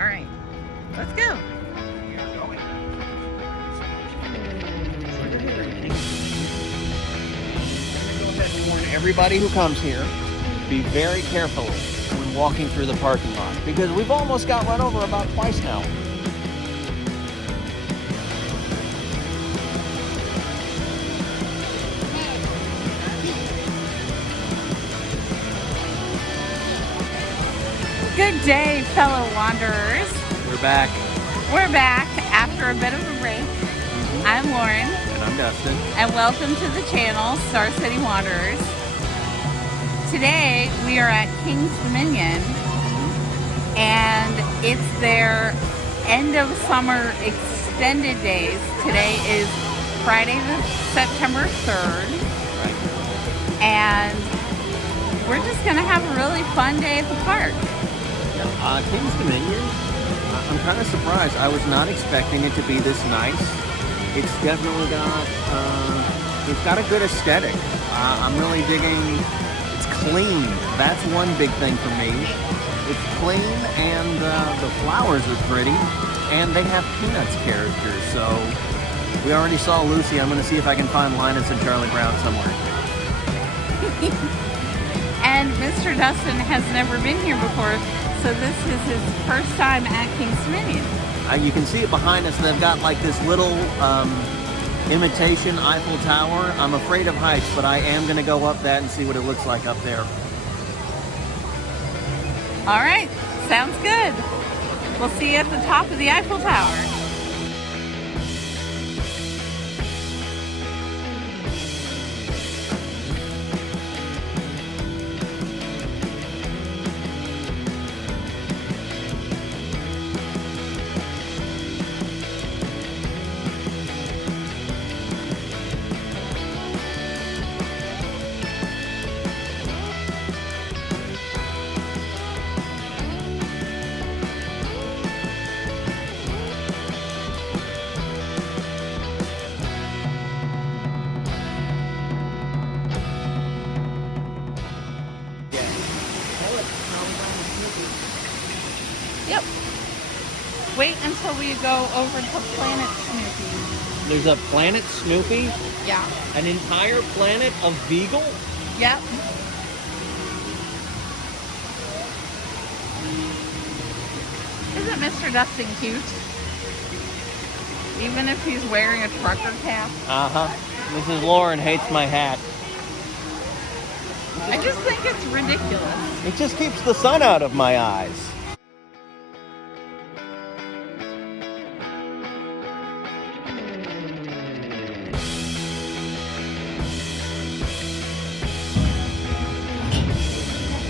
All right, let's go. Warn everybody who comes here, be very careful when walking through the parking lot because we've almost got run over about twice now. Good day, fellow wanderers. We're back. We're back after a bit of a break. I'm Lauren. And I'm Dustin. And welcome to the channel, Star City Wanderers. Today we are at King's Dominion and it's their end of summer extended days. Today is Friday, September 3rd. Right. And we're just gonna have a really fun day at the park. King's Dominion, I'm kind of surprised. I was not expecting it to be this nice. It's definitely got, it's got a good aesthetic. I'm really digging, it's clean. That's one big thing for me. It's clean and the flowers are pretty and they have Peanuts characters. So we already saw Lucy. I'm going to see if I can find Linus and Charlie Brown somewhere. And Mr. Dustin has never been here before, so this is his first time at King's Dominion. You can see it behind us. They've got like this little imitation Eiffel Tower. I'm afraid of heights, but I am going to go up that and see what it looks like up there. All right, sounds good. We'll see you at the top of the Eiffel Tower. Yep. Wait until we go over to Planet Snoopy. There's a Planet Snoopy? Yeah. An entire planet of Beagle? Yep. Isn't Mr. Dustin cute? Even if he's wearing a trucker cap. Uh-huh. Mrs. Lauren hates my hat. I just think it's ridiculous. It just keeps the sun out of my eyes.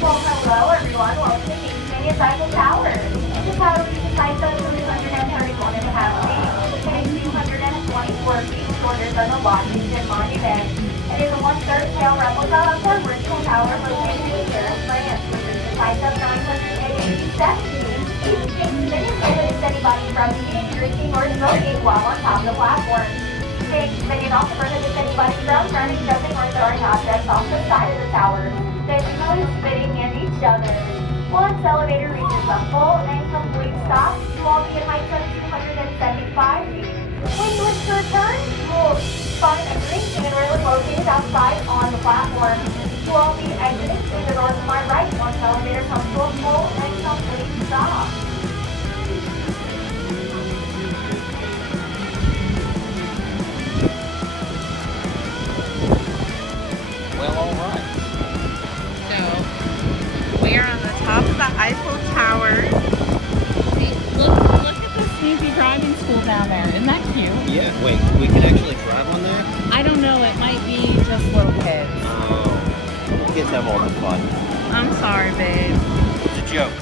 Well, hello everyone. Welcome to King's Dominion Eiffel Tower. This tower reaches heights of 331 in capacity. It is 224 feet shorter than the Washington Monument. It is a 1/3 scale replica of the original tower located in Paris, France, which reaches heights of 987 feet. King's Dominion prohibits anybody from eating, drinking, or smoking while on top of the platform. King's Dominion also prohibits anybody from running, jumping, or throwing objects off the side of the tower. They do spitting at each other. Once elevator reaches a full and complete stop, you will be at heights of 275 feet. When you wish to return, you will find a green handrail located outside on the platform. You will be exiting through the door to my right once the elevator comes to a full and complete stop. Well, all right. We are on the top of the Eiffel Tower. See, look at the Snoopy driving school down there. Isn't that cute? Yeah, wait, we can actually drive on that? I don't know. It might be just little kids. Oh, kids have all the fun. I'm sorry, babe. It's a joke.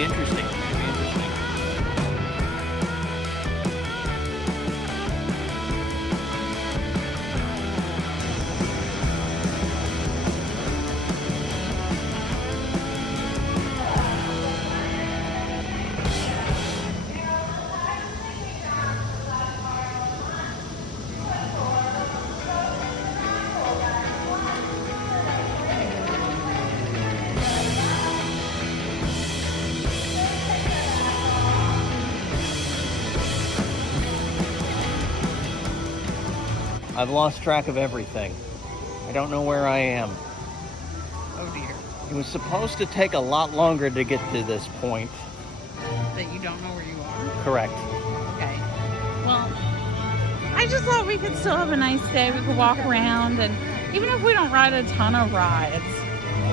be interesting. I've lost track of everything. I don't know where I am. Oh dear. It was supposed to take a lot longer to get to this point. That you don't know where you are? Correct. Okay. Well, I just thought we could still have a nice day. We could walk around, and even if we don't ride a ton of rides,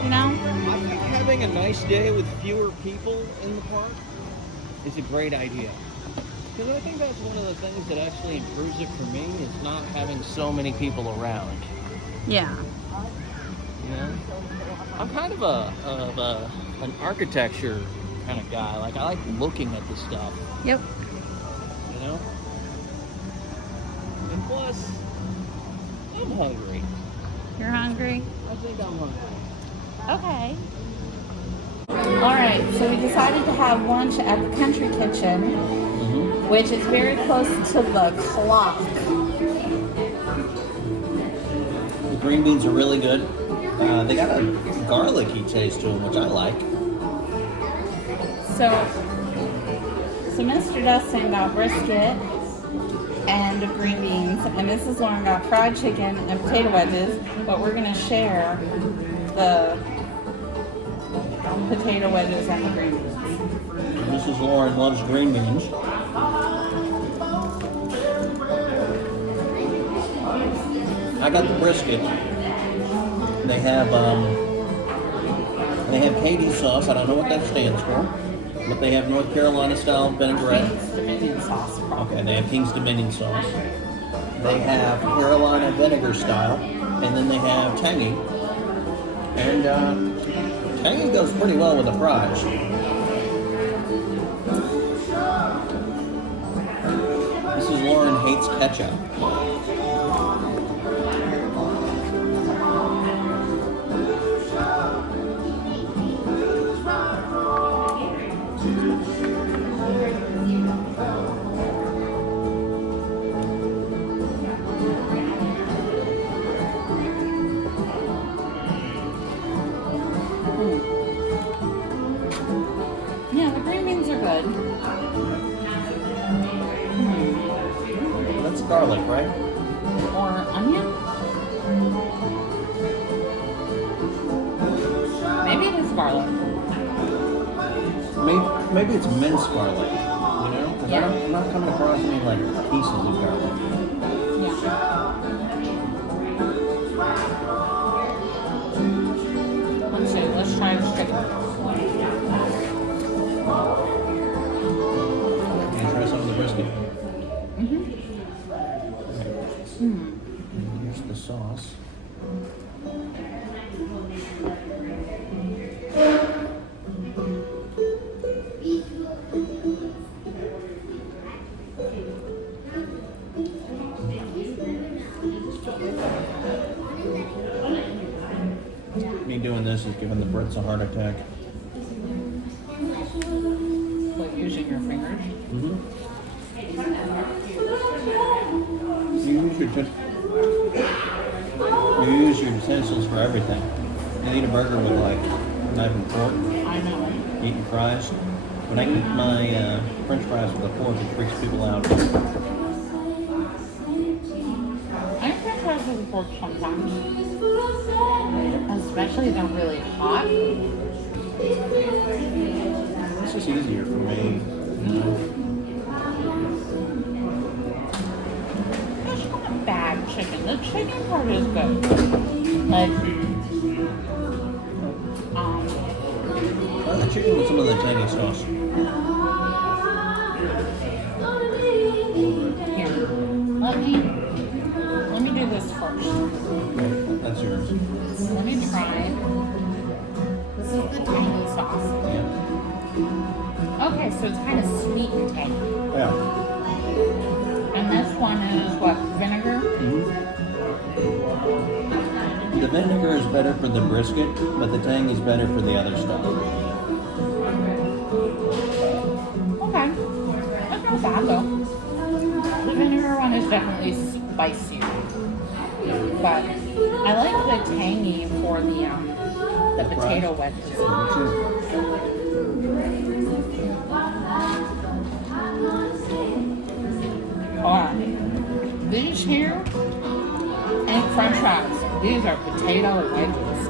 you know? I think having a nice day with fewer people in the park is a great idea. Because I think that's one of the things that actually improves it for me, is not having so many people around. Yeah. You know? I'm kind of an architecture kind of guy. Like, I like looking at the stuff. Yep. You know? And plus, I'm hungry. You're hungry? I think I'm hungry. Okay. All right, so we decided to have lunch at the Country Kitchen, which is very close to the clock. The green beans are really good. They got a garlicky taste to them, which I like. So Mr. Dustin got brisket and green beans, and Mrs. Lauren got fried chicken and potato wedges, but we're going to share the potato wedges and the green beans. Mrs. Lauren loves green beans. I got the brisket. They have Katie sauce. I don't know what that stands for, but they have North Carolina style vinaigrette. King's Dominion sauce. Okay, they have King's Dominion sauce. They have Carolina vinegar style, and then they have tangy. And tangy goes pretty well with the fries. Mrs. Lauren hates ketchup. Yeah, the green beans are good. That's garlic, right? Or onion? Maybe it is garlic. Maybe it's minced garlic, you know? 'Cause Yeah. I'm not coming across any like pieces of garlic. Yeah. Let's see. Let's try the chicken. Can you try some of the brisket? Here's the sauce. Me doing this is giving the Brits a heart attack. Like using your fingers. You use your utensils for everything. You eat a burger with like knife and fork. I know. Eating fries. When I eat my French fries with a fork, it freaks people out. I can try with a fork sometimes. Especially if they're really hot. It's just easier for me. You know? It's not bad chicken. The chicken part is good. Like, I like the chicken with some of the tangy sauce. here. Let me do this first. That's yours. Let me try. This is the tangy sauce. Yeah. so it's kind of sweet and tangy. Yeah. And this one is what, vinegar? The vinegar is better for the brisket, but the tang is better for the other stuff. Okay. That's not bad though. The vinegar one is definitely spicier. But I like the tangy for the potato wedges. Alright. These here ain't french fries. These are potato wedges.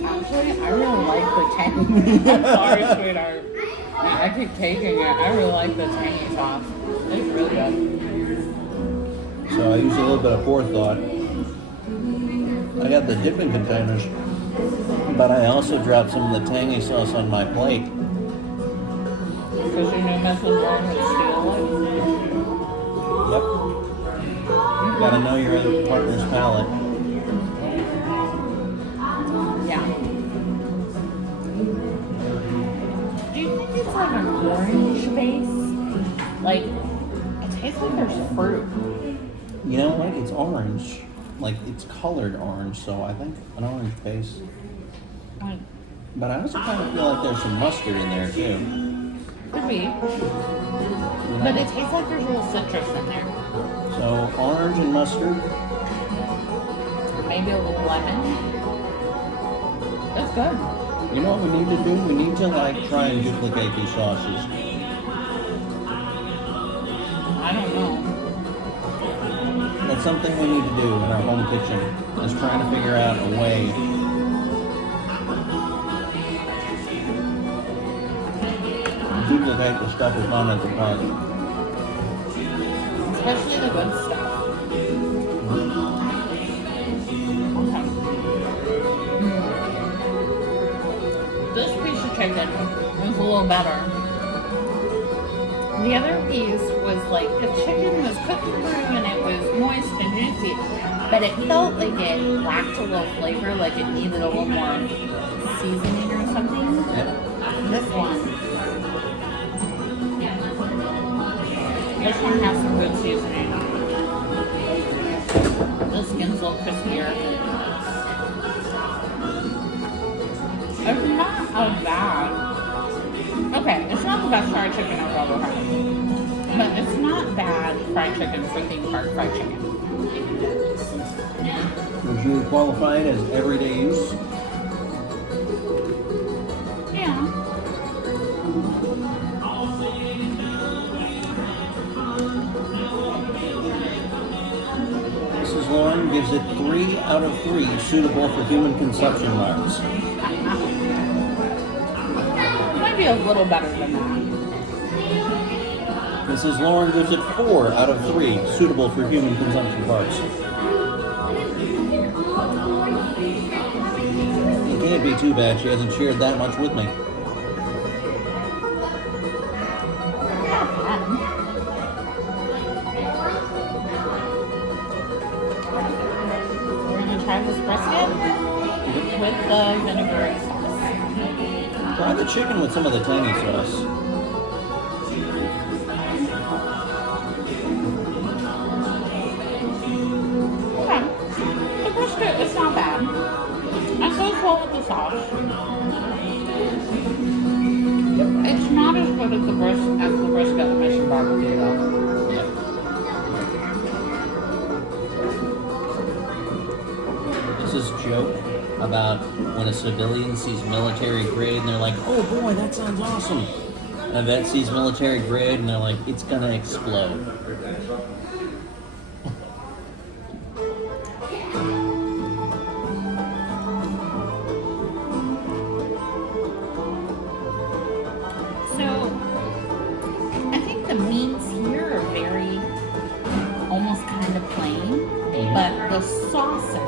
Actually, I really like the tangy. I'm sorry, sweetheart. I keep taking it. I really like the tangy sauce. It's really good. So I used a little bit of forethought. I got the dipping containers, but I also dropped some of the tangy sauce on my plate. Because you knew Mrs. Lauren would steal Yep. Gotta know your other partner's palate. it. Yeah. Do you think it's like an orange base? Like, it tastes like there's fruit. You know what? It's orange. Like, it's colored orange, so I think an orange base. Like, But I also kind of feel like there's some mustard in there, too. could be. But it tastes like there's a little citrus in there. So, orange and mustard. Maybe a little lemon. That's good. You know what we need to do? We need to, like, try and duplicate these sauces. I don't know. That's something we need to do in our home kitchen, is trying to figure out a way to duplicate the stuff we found at the park. Especially the good stuff. Okay. This piece of chicken was a little better. The other piece was like the chicken was cooked through and it was moist and juicy, but it felt like it lacked a little flavor, like it needed a little more seasoning or something. This one has some good seasoning. The skin's a little crispier. It's not as bad. Okay, it's not the best fried chicken I've ever had. But it's not bad fried chicken for theme park fried chicken. Would you qualify it as everyday use? Yeah. Mrs. Lauren gives it 3 out of 3 suitable for human consumption marks. Might be a little better than that. Mrs. Lauren gives it 4 out of 3 suitable for human consumption parts. It can't be too bad. She hasn't shared that much with me. We're gonna try this brisket with the vinegary sauce. Try the chicken with some of the tangy sauce. Okay. The brisket is not bad. And goes well with the sauce. It's not as good as the brisket at Mission Barbecue though. This is a joke about when a civilian sees military grade and they're like, oh boy, that sounds awesome. And a vet sees military grade and they're like, it's gonna explode. So, I think the meats here are very, almost kind of plain, but the sauces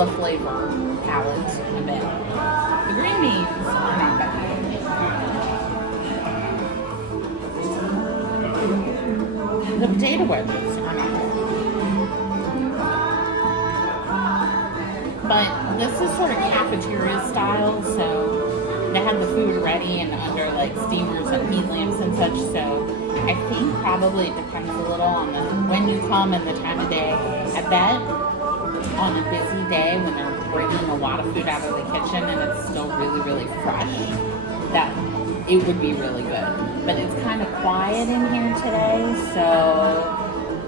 the flavor palette a bit. The green beans are not bad. The potato wedges are not bad. But this is sort of cafeteria style, so they had the food ready and under like steamers and heat lamps and such, so I think probably it depends a little on when you come and the time of day. I bet on a busy day when they're bringing a lot of food out of the kitchen and it's still really, really fresh, that it would be really good. But it's kind of quiet in here today, so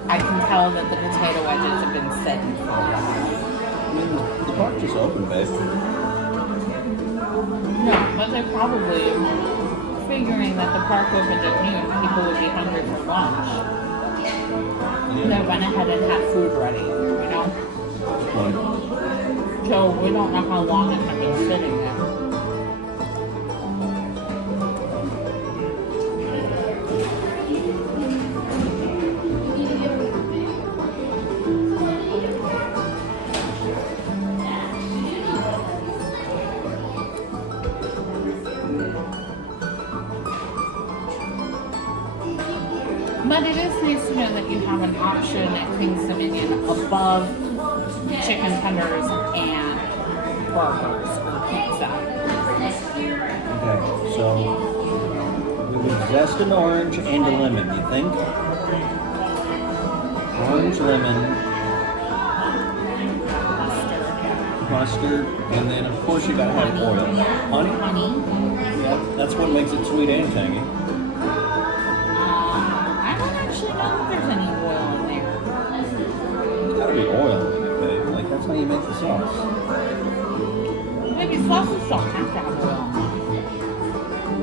I can tell that the potato wedges have been sitting for a while. I mean, the park just opened, babe. No, but they're probably figuring that the park opened at noon, people would be hungry for lunch. Yeah. They went ahead and had food ready, you know? Right. So we don't know how long it had been sitting there. But it is nice to know that you have an option at King's Dominion above chicken tenders and burgers or pizza. Okay, so we would zest an orange and a lemon, you think? Orange, lemon, mustard, and then of course you gotta have oil. Honey? Honey. Yeah, that's what makes it sweet and tangy. I don't actually know if there's any oil in there. There's gotta be oil in it, babe. Like that's how you make the sauce. Maybe sauces don't have to have oil.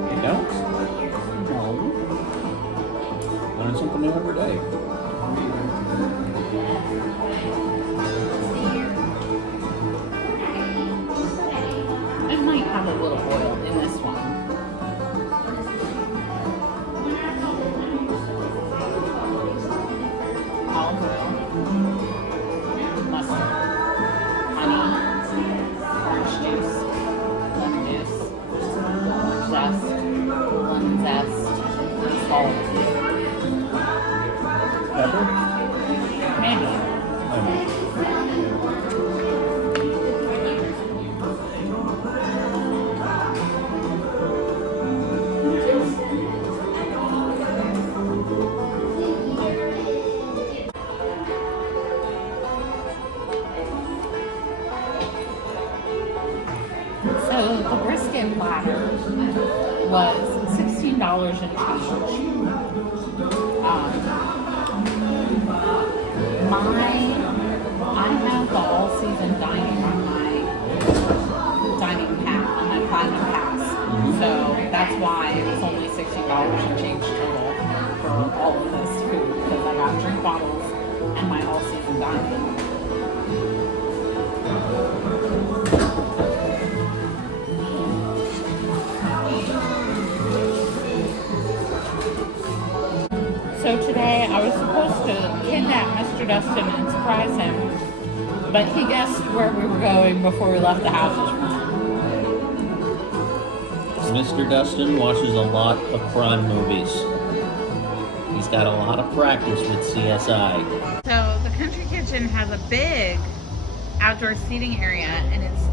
You don't? No. Learn something new every day. It might have a little oil in this one. Olive oil, mustard, honey, orange juice, lemon juice, zest, lemon zest, salt. Pepper? Maybe. Lemon. So the brisket platter was $16 and change. I have the all-season dining on my dining pass, on my platinum pass. So that's why it's only $60 and change total for all of this food, because I got drink bottles and my all-season dining. So today I was supposed to kidnap Mr. Dustin and surprise him, but he guessed where we were going before we left the house this morning. Mr. Dustin watches a lot of crime movies. He's got a lot of practice with CSI. So the Country Kitchen has a big outdoor seating area, and it's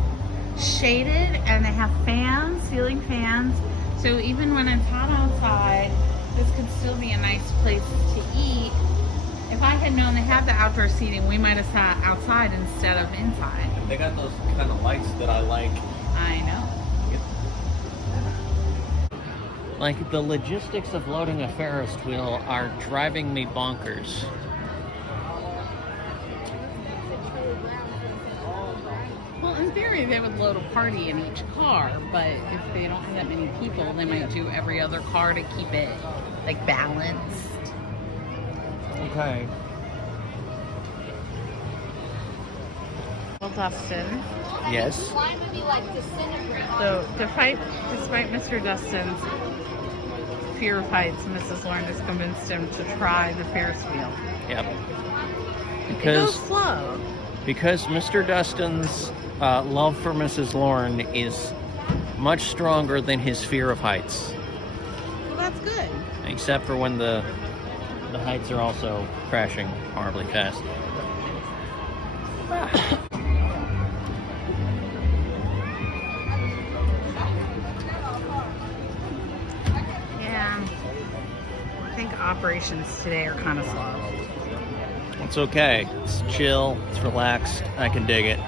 shaded, and they have fans, ceiling fans. So even when it's hot outside, this could still be a nice place to eat. If I had known they had the outdoor seating, we might have sat outside instead of inside. They got those kind of lights that I like. I know. Like, the logistics of loading a Ferris wheel are driving me bonkers. Well, in theory, they would load a party in each car, but if they don't have that many people, they might do every other car to keep it, like, balanced. Okay. Well, Dustin. Yes? So, despite Mr. Dustin's fear of heights, Mrs. Lauren has convinced him to try the Ferris wheel. Yep. It goes Because slow. because Mr. Dustin's love for Mrs. Lauren is much stronger than his fear of heights. Well, that's good. Except for when the heights are also crashing horribly fast. Yeah. I think operations today are kind of slow. It's okay. It's chill. It's relaxed. I can dig it.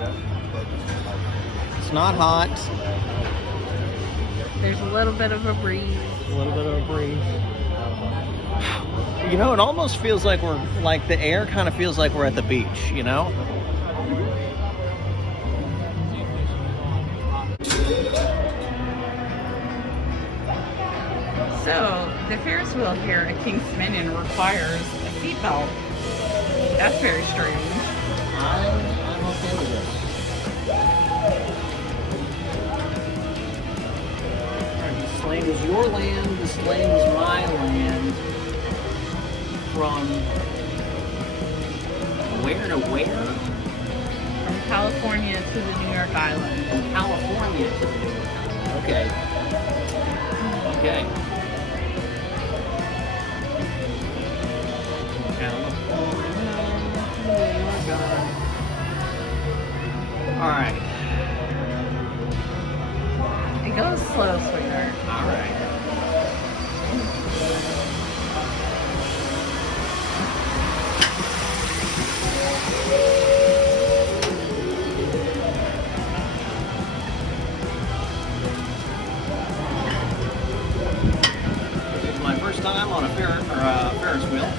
It's not hot. There's a little bit of a breeze. A little bit of a breeze. You know, it almost feels like the air kind of feels like we're at the beach, you know? So, the Ferris wheel here at King's Dominion requires a seatbelt. That's very strange. I'm okay with this. This lane is your land, this lane is my land. From where to where? From California to the New York Island. From California to the New York Island. Okay. Okay. Alright. It goes slow, sweetheart. Alright. It's my first time on a Ferris wheel.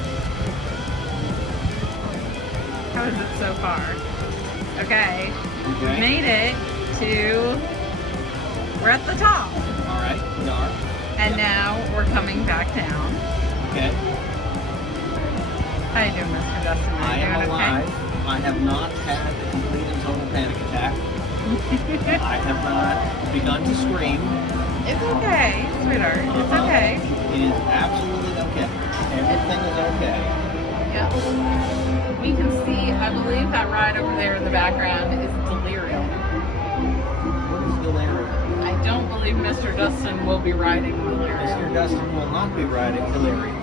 How is it so far? Okay. Okay. Made it to... We're at the top. Alright, we are. And now we're coming back down. Okay. How you doing, Mr. Dustin? I You am doing alive. I have not had a complete and total panic attack. I have not begun to scream. It's okay, sweetheart. It's okay. It is absolutely okay. Everything is okay. Yep. We can see, I believe that ride over there in the background is Delirium. What is delirium? I don't believe Mr. Dustin will be riding Delirium. Mr. Dustin will not be riding delirium.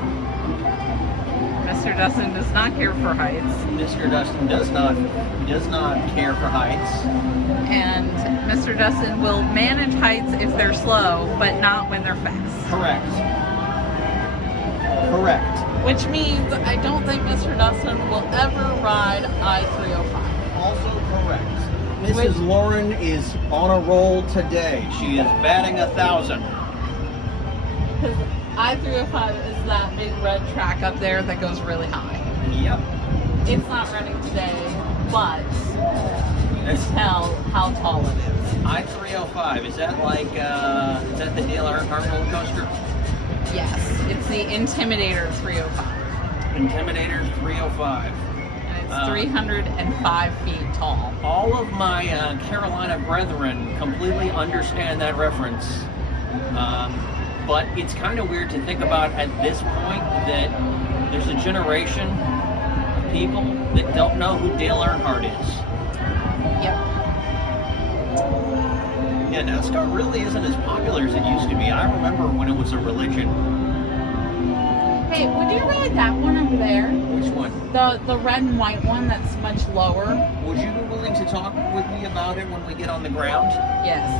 Mr. Dustin does not care for heights. Mr. Dustin does not care for heights. And Mr. Dustin will manage heights if they're slow, but not when they're fast. Correct. Correct. Which means I don't think Mr. Dustin will ever ride I-305. Also correct. Mrs. Lauren is on a roll today. She is batting 1,000. Because I-305 is that big red track up there that goes really high. Yep. It's not running today, but you can tell how tall it is. I-305, is that like, is that the Dale Earnhardt roller coaster? Yes, it's the Intimidator 305. Intimidator 305. And it's 305 feet tall. All of my Carolina brethren completely understand that reference. But it's kind of weird to think about at this point that there's a generation of people that don't know who Dale Earnhardt is. Yep. Yeah, NASCAR really isn't as popular as it used to be. I remember when it was a religion. Hey, would you ride that one over there? Which one? The red and white one that's much lower? Would you be willing to talk with me about it when we get on the ground? Yes.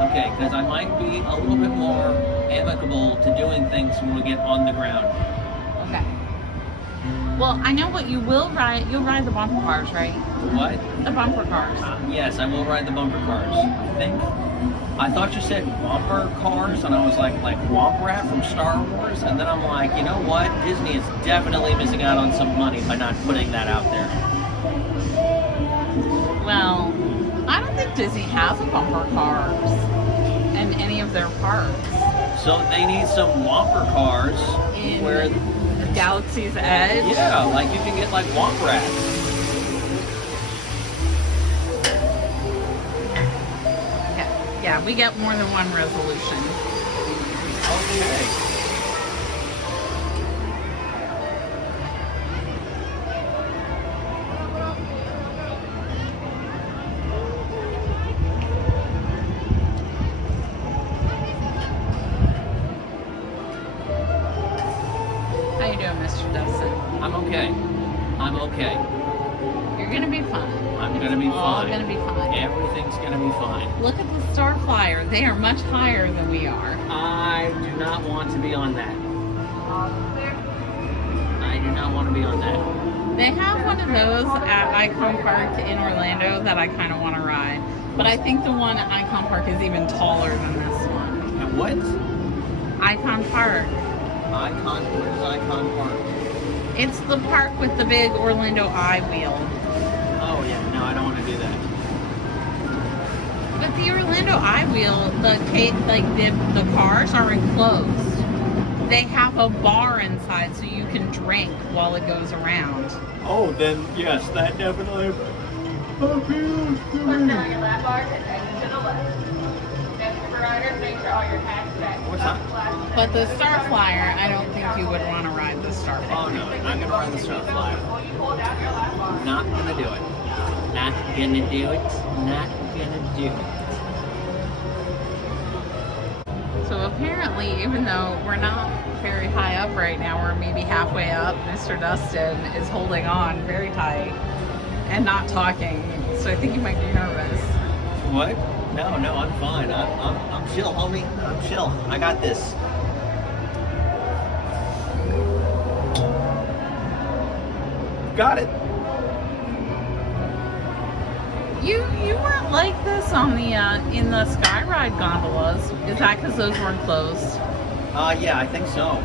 Okay, because I might be a little bit more amicable to doing things when we get on the ground. Okay. Well, I know what you will ride. You'll ride the bumper cars, right? What? The bumper cars. Yes, I will ride the bumper cars. I think. I thought you said bumper cars, and I was like Womp Rat from Star Wars, and then I'm like, you know what? Disney is definitely missing out on some money by not putting that out there. Well, I don't think Disney has a bumper cars in any of their parks. So they need some Whomper cars In where, the Galaxy's Edge. yeah, like you can get like Womp Rats. Yeah, we get more than one resolution. Okay. okay. I'm okay. You're gonna be fine. I'm gonna be All fine. gonna be fine. Everything's gonna be fine. Look at the star flyer. They are much higher than we are. I do not want to be on that. I do not want to be on that. They have one of those at Icon Park in Orlando that I kind of want to ride. But I think the one at Icon Park is even taller than this one. And what? Icon Park. Icon? What is Icon Park? It's the park with the big Orlando Eye wheel. Oh yeah, no, I don't want to do that. But the Orlando Eye wheel, the cars are enclosed. They have a bar inside so you can drink while it goes around. Oh, then yes, that definitely appeals to Put me. down your lap bar and exit to the left. Next to riders, make sure all your tags back. What's that? But the Star Flyer, I don't think you would want to ride the Star Oh Flyer. no, I'm not gonna ride the Star Flyer. Before you pull down your lap bar. Not gonna do it. Not gonna do it. Not gonna do it. So apparently, even though we're not very high up right now, we're maybe halfway up, Mr. Dustin is holding on very tight and not talking. So I think he might be nervous. What? No, I'm fine. I'm chill, homie. I'm chill. I got this. Got it. You weren't like this on the in the Skyride gondolas. Is that because those weren't closed? Yeah, I think so.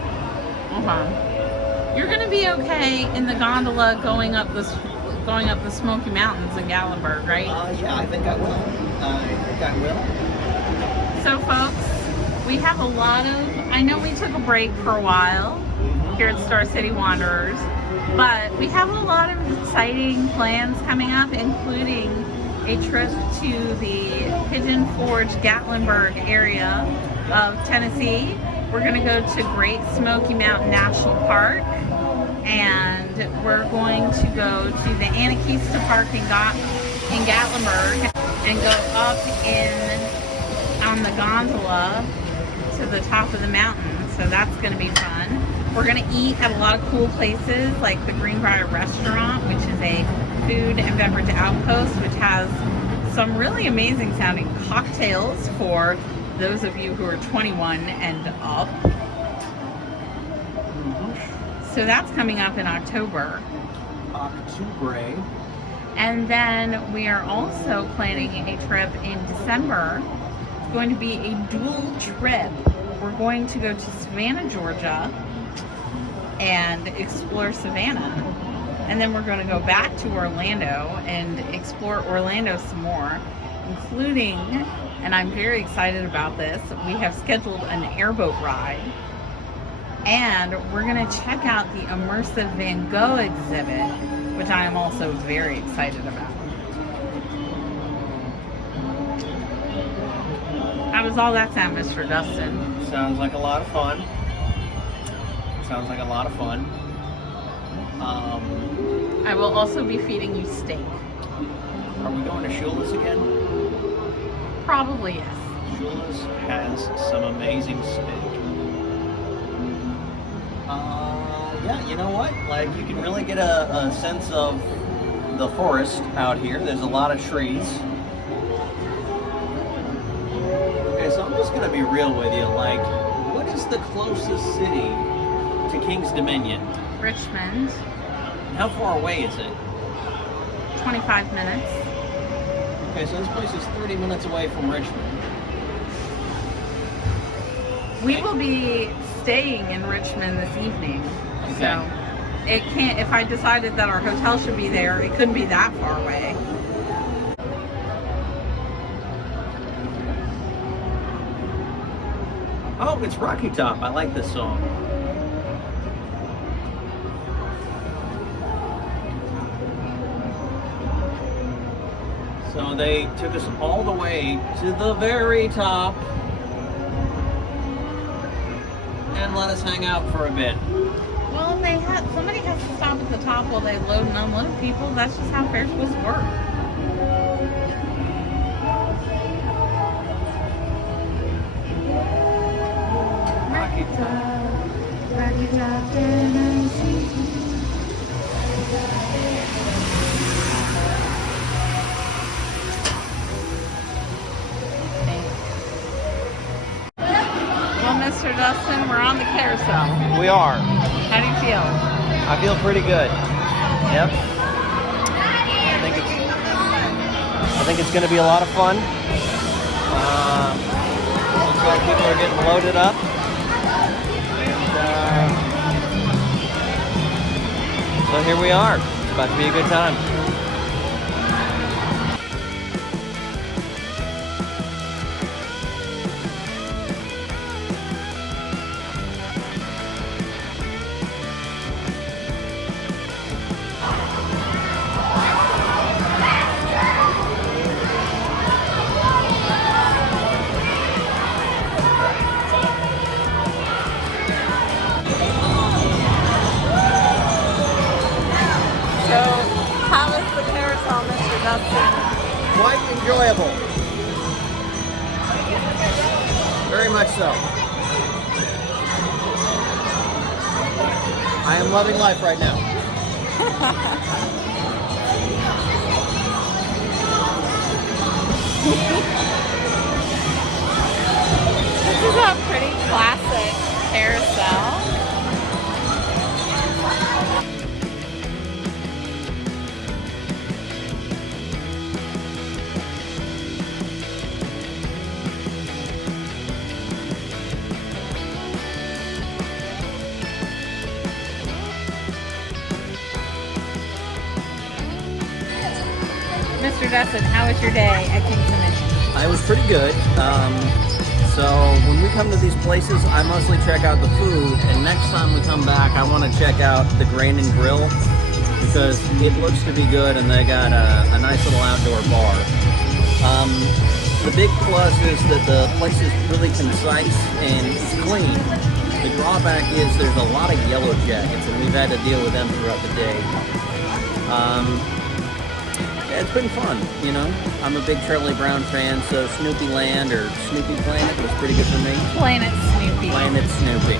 Okay. You're gonna be okay in the gondola going up the Smoky Mountains in Gatlinburg, right? Yeah, I think I will. So, folks, we have a lot of. I know we took a break for a while here at Star City Wanderers, but we have a lot of exciting plans coming up, including a trip to the Pigeon Forge Gatlinburg area of Tennessee. We're going to go to Great Smoky Mountain National Park, and we're going to go to the Anakeesta Park in Gatlinburg and go up on the gondola to the top of the mountain. So that's going to be fun. We're going to eat at a lot of cool places like the Greenbrier Restaurant, which is a food and beverage outpost, which has some really amazing sounding cocktails for those of you who are 21 and up. So that's coming up in October. October. And then we are also planning a trip in December. It's going to be a dual trip. We're going to go to Savannah, Georgia and explore Savannah. And then we're going to go back to Orlando and explore Orlando some more, including, and I'm very excited about this, we have scheduled an airboat ride. And we're going to check out the immersive Van Gogh exhibit, which I am also very excited about. How does all that sound, Mr. Dustin? Sounds like a lot of fun. Sounds like a lot of fun. I will also be feeding you steak. Are we going to Shula's again? Probably yes. Shula's has some amazing steak. Yeah, you know what? Like, you can really get a sense of the forest out here. There's a lot of trees. Okay, so I'm just going to be real with you. Like, what is the closest city to King's Dominion? Richmond, How far away is it? 25 minutes. Okay, so this place is 30 minutes away from Richmond. We will be staying in Richmond this evening. Okay. So it can't, if I decided that our hotel should be there, it couldn't be that far away. Oh, it's Rocky Top. I like this song. So they took us all the way to the very top and let us hang out for a bit. Well, somebody has to stop at the top while they load and unload people. That's just how Ferris wheels work. Rocky Rocky Top, Tennessee. Well, Mr. Dustin, we're on the carousel. We are. How do you feel? I feel pretty good. Yep. I think it's going to be a lot of fun. Looks like people are getting loaded up. And, so here we are. It's about to be a good time. So, how is the carousel, Mr. Dustin? Quite enjoyable. Very much so. I am loving life right now. This is a pretty classic carousel. Mr. Dustin, how was your day at King's Dominion? It was pretty good. So when we come to these places, I mostly check out the food, and next time we come back, I want to check out the Grain and Grill because it looks to be good, and they got a nice little outdoor bar. The big plus is that the place is really concise and it's clean. The drawback is there's a lot of yellow jackets, and we've had to deal with them throughout the day. It's been fun, you know. I'm a big Charlie Brown fan, so Snoopy Land or Snoopy Planet was pretty good for me. Planet Snoopy. Planet Snoopy.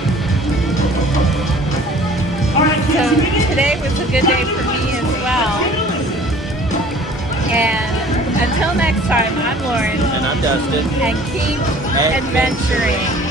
So today was a good day for me as well. And until next time, I'm Lauren. And I'm Dustin. And keep adventuring.